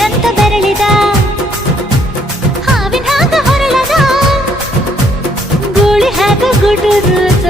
ನಂತ ಬೆರಳಿದ ಹಾವಿನ ಹಾಗ ಹೊರಳದ ಗೂಳಿ ಹಾಗ ಗುಡುರುದ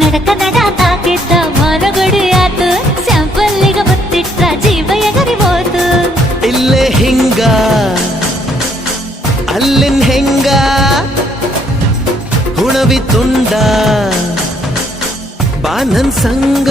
ನಡಕ ನಡ ತಾಕಿದ್ದ ಮನಗುಡಿಯಾತು ಸ್ಯಾಂಪಲ್ಲಿಗ ಬತ್ತಿಟ್ಟ ಜೀವ ಎಗರಿಬೋದು ಇಲ್ಲೇ ಹಿಂಗ ಅಲ್ಲಿನ್ ಹೆಂಗ ಹುಣವಿ ತುಂಡ ಬಾನನ್ ಸಂಗ